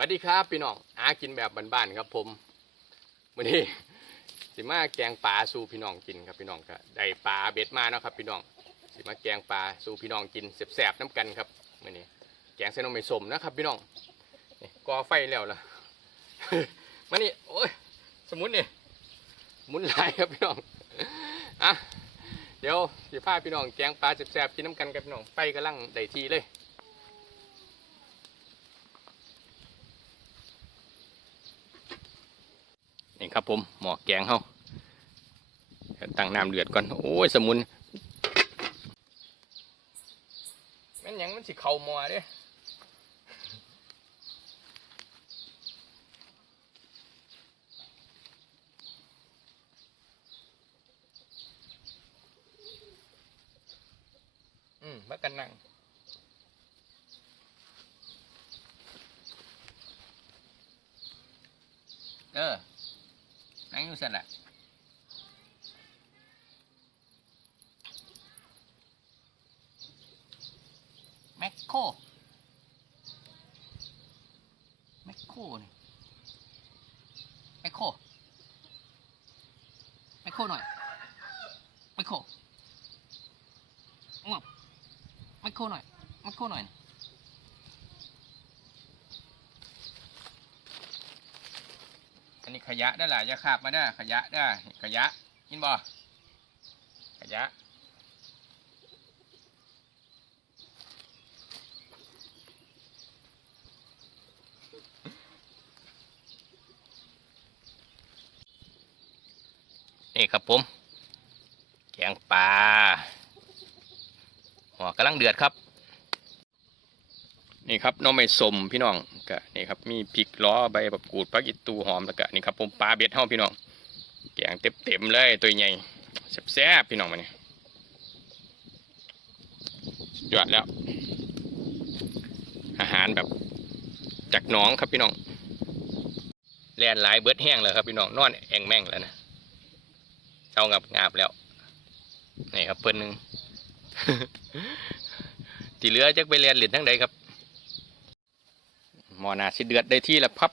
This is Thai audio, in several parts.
วัสดีครับพี่น้องหากินแบบบ้านๆครับผมวันนี้สิมาแกงปลาสู่พี่น้องกินครับพี่น้องก็ได้ปลาเบ็ดมาเนาะครับพี่น้องสิมาแกงปลาสู่พี่น้องกินแสบๆน้ำกันครับวันนี้แกงเส้นนมไม่สมนะครับ พี่น้องนี่ก่อไฟแล้วล่ะมานี่โอ้ยสมุนนี่มุนหลายครับพี่น้องอะเดี๋ยวสิพาพี่น้องแกงปลาแสบๆกินน้ำกันครับพี่น้องไฟกำลังได้ทีเลย นี่ครับผมหมอแกงเขาตั้งน้ำเดือดก่อน โอ้ย สมุนมันยังมันสิเข่าหมอเด้อืมมากันนั่ง เออ นั่งอยู่สั่นแหละแมคโครแมคโครนี่แมคโครไมคโครหน่อยไมคโครงอกแมคโครหน่อยไมคโครหน่อยอันนี้ขยะได้หละอย่าขาบมาได้ขยะได้ขยะยินบ่ขยะ นี่ครับผม แกงปลาหัวกำลังเดือดครับ นี่ครับน้องไม่สมพี่น้องก็นี่ครับมีพริกล้อใบบักกูดปักอิตูหอมแล้วก็นี่ครับผมปลาเบ็ดเฮาพี่น้องแกงเต็มๆเลยตัวใหญ่แซ่บๆพี่น้องมาเนี่ยสุดยอดแล้ว อาหารแบบจากหน้องครับพี่น้องแลนหลายเบิดแห้งเลยครับพี่น้องนอนแองแม่งแล้วนะ เจ้างับงาบแล้วนี่ครับเพิ่นหนึ่งที่เหลือจะไปเรียนเหรียญทั้งใดครับ หมอนาสิเดือดได้ที่ละพับ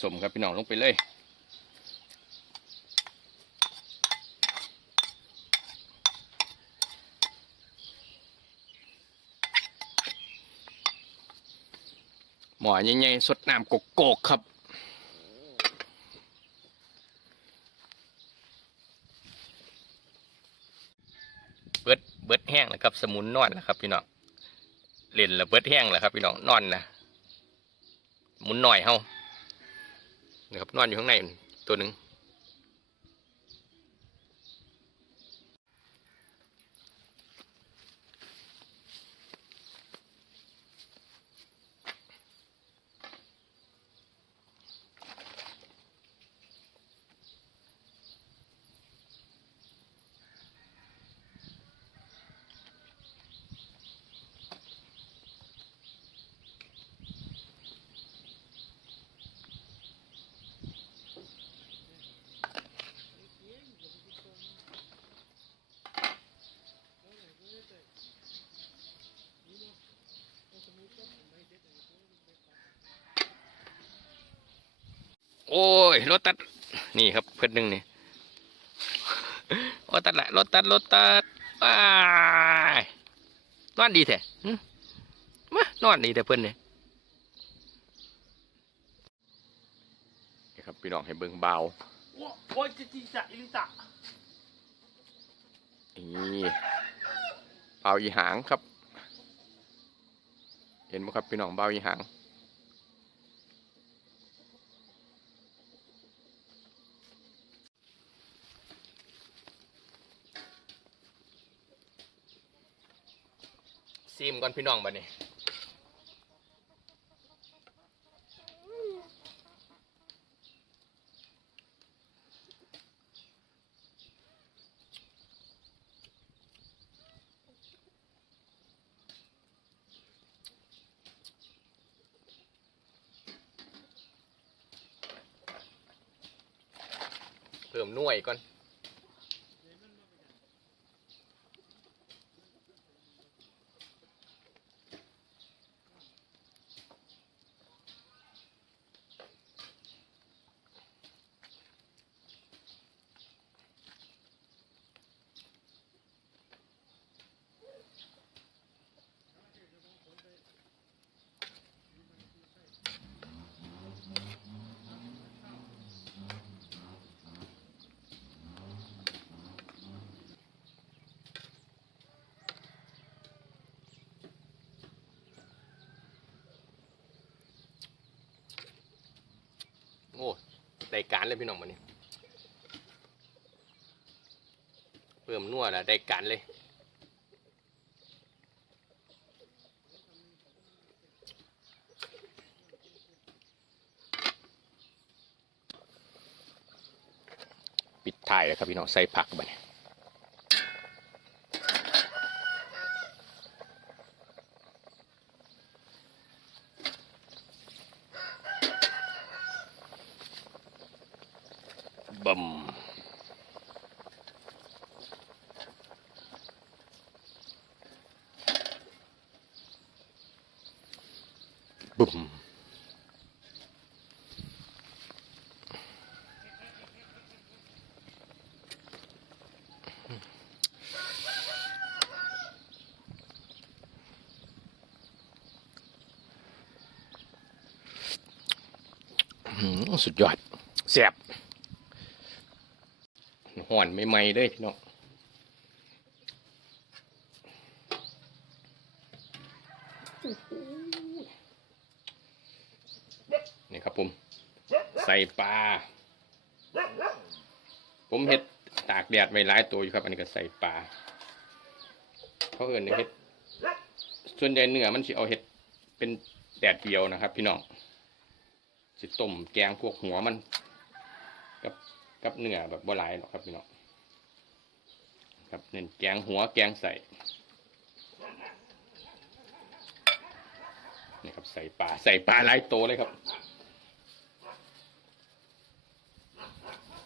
สมครับพี่น้องลงไปเลยหมอใหญ่ๆสดน้ำโกกครับเบิดเบิดแห้งแล้วครับ สมุนนอนแล้วครับ พี่น้องเล่นล้วเบิดแห้งแล้วครับ พี่น้องนอนนะมุนหน่อยเฮา นะครับนอนอยู่ข้างในตัวหนึ่ง โอ้ยรถตัด นี่ครับเพื่อนหนึ่งนี่รถตัดละรถตัดรถตัดว้ายนอนดีแท้มานอนดีแต่เพื่อนเนี่ยนี่ครับพี่น้องให้เบิ้งเบาโอ้ยจีจะอิลิตะนี่เบาอีหางครับ เห็นไหมครับพี่น้องเบาอีหาง ซิมก่อนพี่น้องบัดนี้เพิ่มหน่วยก่อน โอ้ ได้การเลยพี่น้องวันนี้ เพิ่มนัวแล้วได้การเลยปิดท้ายแลยครับพี่น้องใส่ผักบัดนี้ บึมบึมอื้อหือสุดยอดแซ่บ ห่อนไม่ไหมๆเลยพี่น้องนี่ครับผม ใส่ปลา ผมเฮ็ดตากแดดไว้หลายตัวอยู่ครับอันนี้ก็ใส่ปลาเขาเอิ้นเฮ็ด ส่วนใหญ่เนื้อมันสิเอาเฮ็ดเป็นแดดเดียวนะครับ พี่น้องสิต้มแกงพวกหัวมัน กับเนื้อแบบบ่หลายหรอกครับพี่น้องครับเน้นแกงหัวแกงใส่นี่ครับใส่ปลาใส่ปลาหลายโตเลยครับ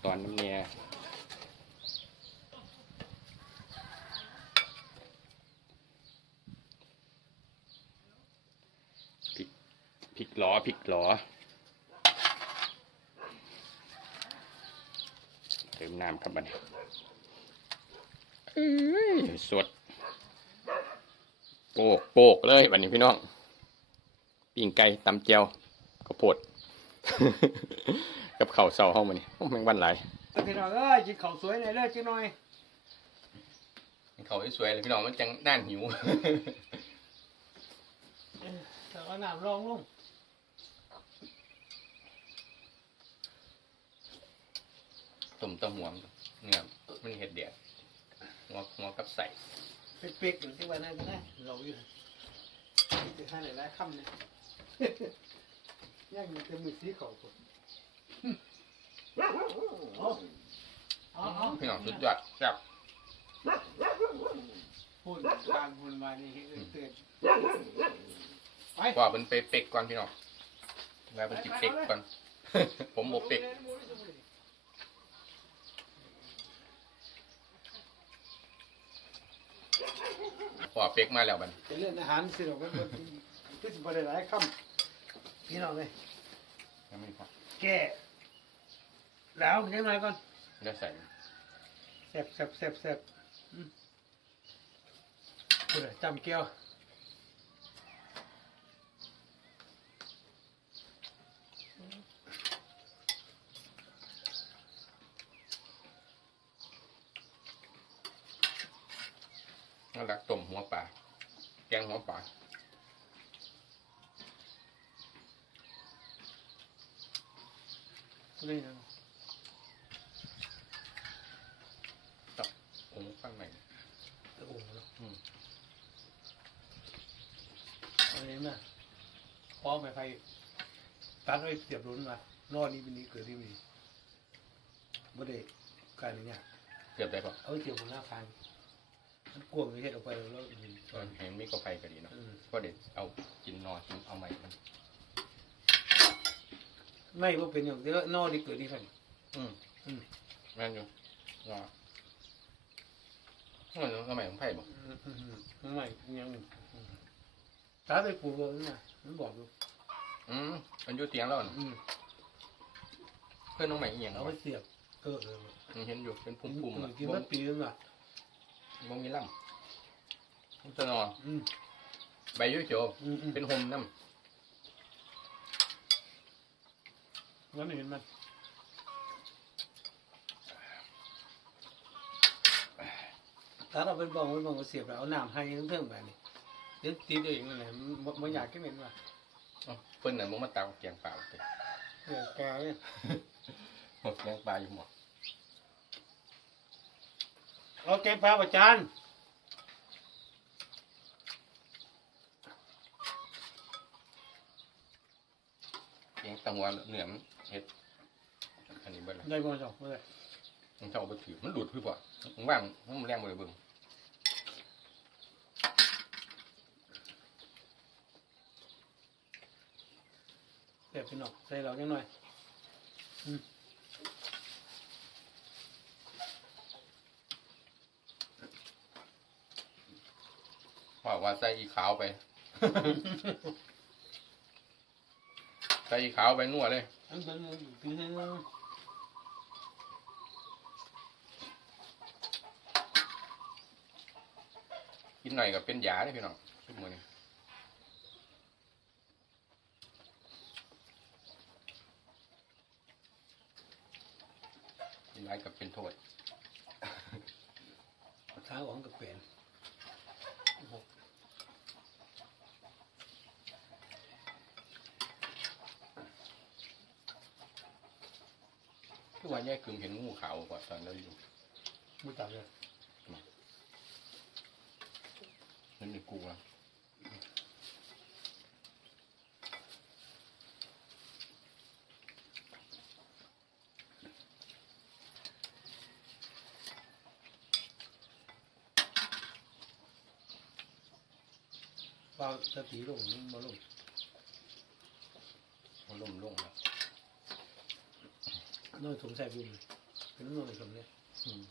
ตอนน้ำเนี่ยพริกพริกหลอพริกหลอ เติม น้ำครับบัดนี้อื้อสดโปกโปกเลยบัดนี้พี่น้องปิ้งไก่ตำเจียวข้าวโพดกับข้าวเสาห้องมันนี่โอ้แมงวันหลายพี่น้องเอ้ยกินข้าวสวยหน่อยเลยกินหน่อยข้าวสวยเลยพี่น้องมันจังน่านหิวแต่ว่าน้ำรองลง ต้มเต้าหัวมันเนี่ยมันเห็ดเดียดหัวหัวกับใส่เป๊กๆอยู่ที่วันนั้นก็ได้เราอยู่จะให้หลายๆคำเนี่ยย่างมันจะมือสีเขาคนเอาเอาเอาพี่น้องสุดยอดแซ่บพูดการพูดมานี่เตือนเพราะว่าเป็นไปเป็กก่อนพี่น้องแล้วเป็นจิเป็กก่อนผมโมเป็ก พอเป็กมาแล้วบัดนเป็นเรื่องอาหารสิเราก็ที่สิบหลายๆคำพี่น้องเลยยังไม่พอแก่แล้วยังไงก่อนแล้วใส่แซ่บแซ่บแซ่บแซ่บอืมพูดเลยจำเกี้ยว นั่นแหละต้มหัวปลาแกงหัวปลานี่นะโอ้ข้างในโอ้โหอืมห็นไหมพอไม่ไฟตัดไว้เสียบลุ้นมานอนนี้เป็นนี้เกิดที่มีบ่ได้การอย่างเงี้ยเกือบได้ปะเอาเสียบบนหน้าฟัง มันกวงไปเฮ็ดออกไปแล้วมันตอนเห็นมีก็ไปก็ดีเนาะอืมก็เด็ดเอากินนอนกินเอาใหม่มันไม่ว่าเป็นอย่างเดียวนอนที่เกิดที่ฟันอืมอืม แม่นอยู่รอมันสมัยของไผ่บ่อืมอืมอืมไม่ยังอืมตัดไปปลูกเลยนะมันบอกอยู่อืมมันอยู่เตียงแล้วน่ะอืมเพื่อนน้องใหม่อีหยังเอาเอาไปเสียบเออเออมันเห็นอยู่เป็นปุ่มๆอือะกินมาปีนึงอะ บ่มีลำมันจะนอนอืมใบยุ่ยโจอืมอืมเป็นโฮมน้งั้นเห็นมันถ้าเราเป็นบองเป็นบองก็เสียบแล้วเอาน้ำให้ยังเพิ่มไปนี่เดี๋ยวตีตัวเองนั่นแหละมันมันอยากกินเหม็นว่ะำเอ้าเพิ่นน่ะบ่มาตากแกงปลาไปเออแกเนี่ย หมดแกงปลาอยู่หมด เอาแกงปลาประจานแกงตังวันเหนือมันเฮ็ดอันนี้เบิ่ล่ะได้บ่สองเมื่อไหร่มันชอบเอาไปถือมันดูดพี่บ่มึงว่างมันแรงบ่ได้เบิ่งเสียบพี่น้องใส่เราจังหน่อยบอก ว่าใส่อีขาวไป ใส่อีขาวไปนัวเลย กินหน่อยก็เป็นยาเลยพี่น้องชุดมือนี้กินหลายกับเป็นโทษ เท้าของกับเป็น ทุกวันนี้คือเห็นงูขาวกว่าตอนเราอยู่มือตับเลยนั่นมีกูอะปลาสตีลงมาลงมันล่มล่งแล้ว น้อยถมใส่บุญเป็นน้อยถมเนี่ยอืม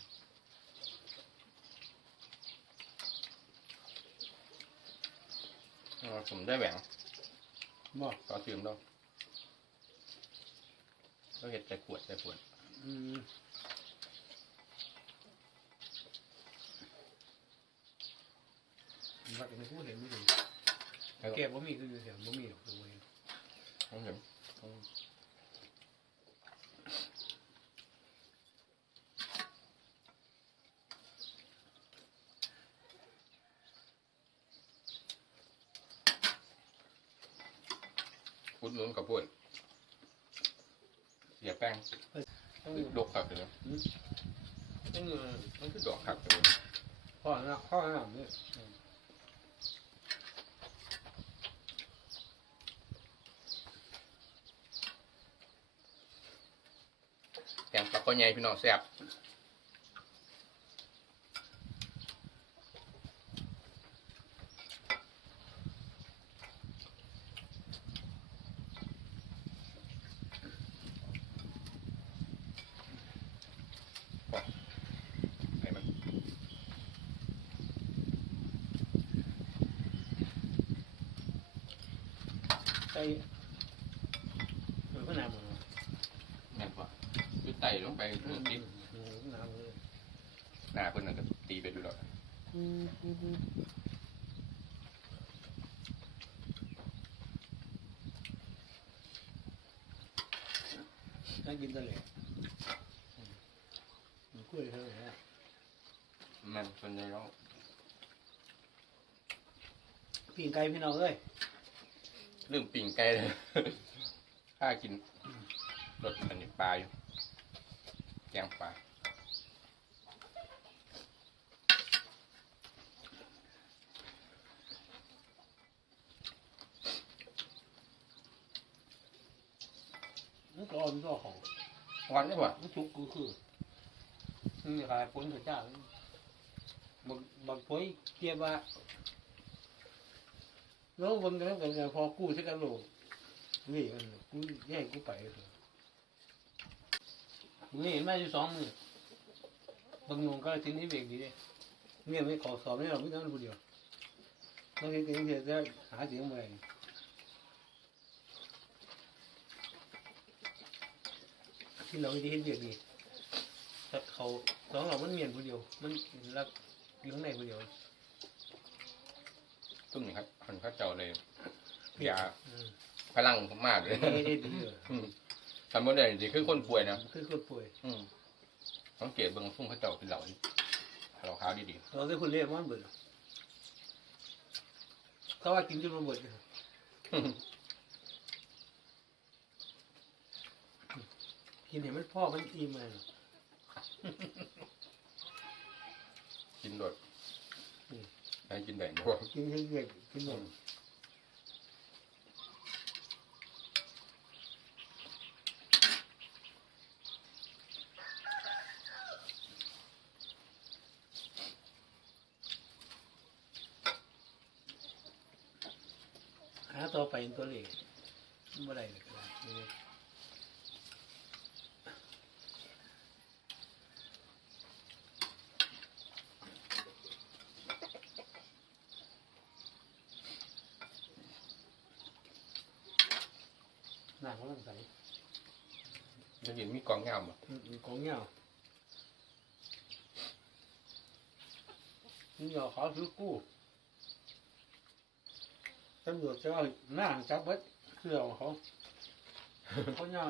เอาผมได้แหวงบ่ก็ตื่มแล้วก็เห็ดแต่ขวดแต่ขวดอืมว่าแต่ไม่พูดเห็นไม่ถึงแล้วก็เก็บว่ามีคือเสียงว่ามีหรอกตัวเองต้องเห็น ต้องพุดนู้นกับพุดเสียแป้งต้องดกขักเลยต้องมันคือดอกขักเลยข้อหน้าข้อหน้าเนี่ยแกงปลาก้อยใหญ่พี่น้องแซ่บให้มัน ใส่เหมือนขนาดมัน แม่นกว่าคือ ไปเมืองทิพย์น้ำเลยหน้าเพิ่นนั่นก็ตีไปดูแล้วน่ากินตะเลยมันกล้วยเท่าไหร่มันส่วนใหญ่แล้วพี่ไก่พี่น้องเอ้ยลืมปิ่งไก่เลยข้ากินรสอันนี้ปลาอยู่ แกงปลาลูกร้อนก็ของหวานได้ป่ะลูกชุกกูคือนี่ขายผลกระจ้าบางบางปุ้ยเกี่ยวว่าแล้ววันนั้นก็จพอกู้ใช้กันโลนี่กูแย่งกูไปเลย นี่เห็นไหมอยู่สองมือบางนงก็ทิ้งให้เบรกดีเลยเนี่ยไม่ขอสอบนี่เราไม่ต้องคนเดียวต้องเห็นเองเดี๋ยวจะหาเสียงมาเองที่เราไม่ได้เห็นเบียกดีแต่เขาสองเรามันเมียนคนเดียว มันรักอยู่ข้างในคนเดียวตุ้มนี่ครับคนเขาเจ้าเลยยาอืมพลังมากเลย ไม่ได้ดีเลยอืมทำบ่ได้จริงๆคือคนป่วยนะคือคนป่วยอืมสังเกตเบิ่งซุ่มเขาเจ้าเป็นเหล่านี้เหล่าขาวดีเราได้คนเรียกมันเบิดเขาว่ากินจนมันเบิดๆกินเห็นมันพ่อมันอิ่มเลยกินโดดอืมให้กินได้บ่กินเรื่อยๆกินหมด หาต่อไปเป็นตัวเลขเมื่อไรเลยก็ได้นี่หน้าเขาลังใสจะกินมีกองงามบ่อืมของเงานี่เหยาเขาซื้อกู้ ตำรวจจะเอาหน้าจับเบิดเครื่องของเขาเขาเงา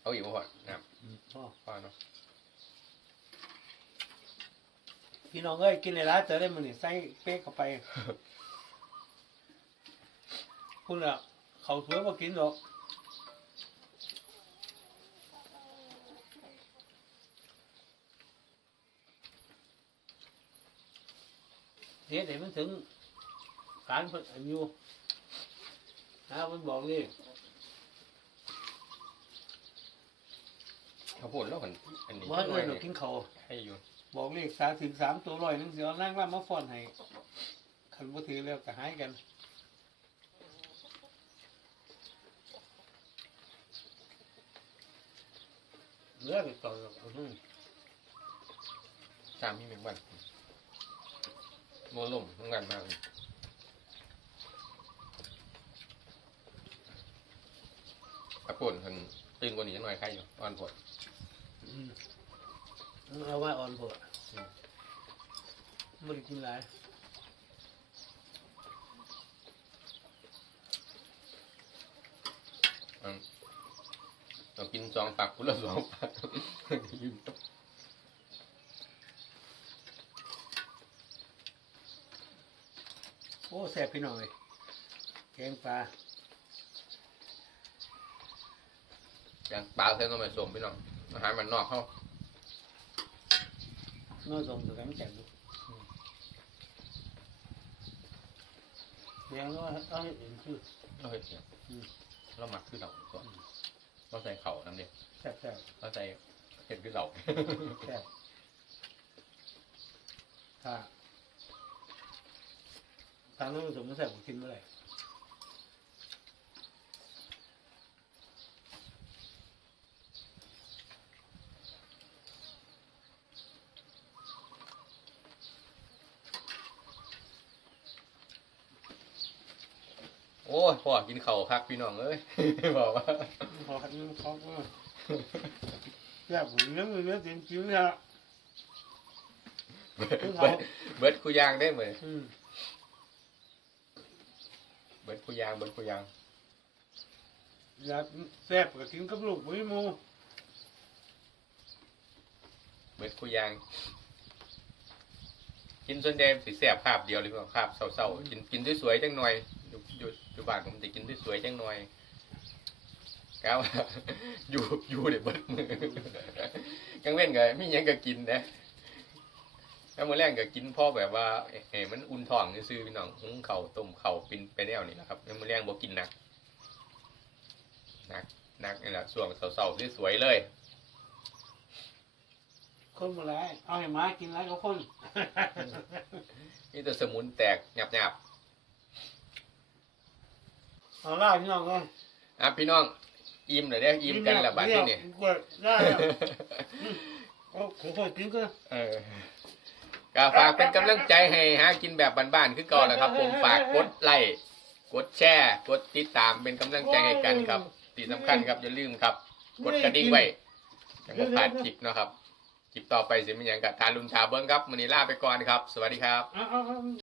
เอาอีกบ่พอครับพ่อพอเนาะพี่น้องเอ้ยกินในร้านเจอได้มันนี่ใส่เป๊กเข้าไป คุณอะเขาสวยมากินหรอกเดี๋ยวเดี๋ยวมันถึงการเพิ่นอายุนะมันบอกนี่ข้าวโพดแล้วมันอันนี้ว่าเอ้ยเรากินเขาวให้อยู่ บอกเลขสามถึงสามตัวร้อยหนึงเสียวนั่งล่ามาฟ้อนให้คันบ่ถือแล้วก็หายกัน เลือกต่อเอาหนึ่งสามที่มีวันโมล่มทั้งวันมากเลยข้าวโพดมันตื่นกว่านี้จังหน่อยใครอยู่อ่อนผดอืมเอาว่าอ่อนพอมันกินหลาย เรากินสองปักคุณละสองปักยืนโอ้แซ่บพี่น้องเลยแกงปลาอย่างปลาเส้นต้องไปส่งพี่น้องอาหารมันนอกเข้าโน้อส่งตัวกันไม่แข็งดูแดงแล้วเอาให้เห็นคือเราเห็นเสียงอืมเราหมักคือเราก่อน เราใส่เข่านั่นเองแซ่บแซ่บเราใส่เห็ดคือเราแซ่บถ้าทางโน้นสมมติแซ่บผมกินเมื่อไหร่ พ่อกินเข่าวคักพี่น้องเอ้ยบอกว่าพอขัดมันคอกมาแซ่บผมเนื้อมือเนื้อเต็มชิ้นเลยอะเบิดเบิดคุยางได้เหมือนอืมเบิดคุยางเบิดคุยางอยากแซ่บก็กินกับลูกไม่มูเบิดคุยางกินส่วนใหญ่สิแสบคาบเดียวเลยพี่น้องคาบเศร้าๆกินกินสวยๆจังหน่อย อยู่อยู่อยู่บ้านผมจะกินสวยๆจังหน่อยครับอยู่อยู่เดี๋ยวเบิดมือกลางเว้นก็มีหยังก็กินนะแล้วมื้อแรกก็กินพ่อแบบว่าเอ้มันอุ่นท้องซื่อๆพี่น้องหุงข้าวต้มข้าวเป็นไปแล้วนี่แหละครับแล้วมื้อแรกบ่กินหนักหนักหนักนี่แหละช่วงเศร้าๆสวยๆเลย คนมาแล้วเอาให้หมากินแล้วก็คน นี่แต่สมุนแตกหยับ เอาล่าพี่น้องก็ๆอะพี่น้องอิ่มเลยเด้ออิ่มกันและบาดที่นี่กดได้แล้วโอ้โหกินก็เออก็ฝากเป็นกำลังใจให้หากินแบบบ้านๆคือก่อนนะครับ ผมฝากกดไลค์กดแชร์กดติดตามเป็นกำลังใจให้กันครับที่สำคัญครับอย่าลืมครับ กดกระดิ่งไว้ยังบ่พลาดคลิปเนาะครับคลิปต่อไปสิเป็นอย่างกับทารุณชาเบิ้งครับวันนี้ลาไปก่อนครับ สวัสดีครับ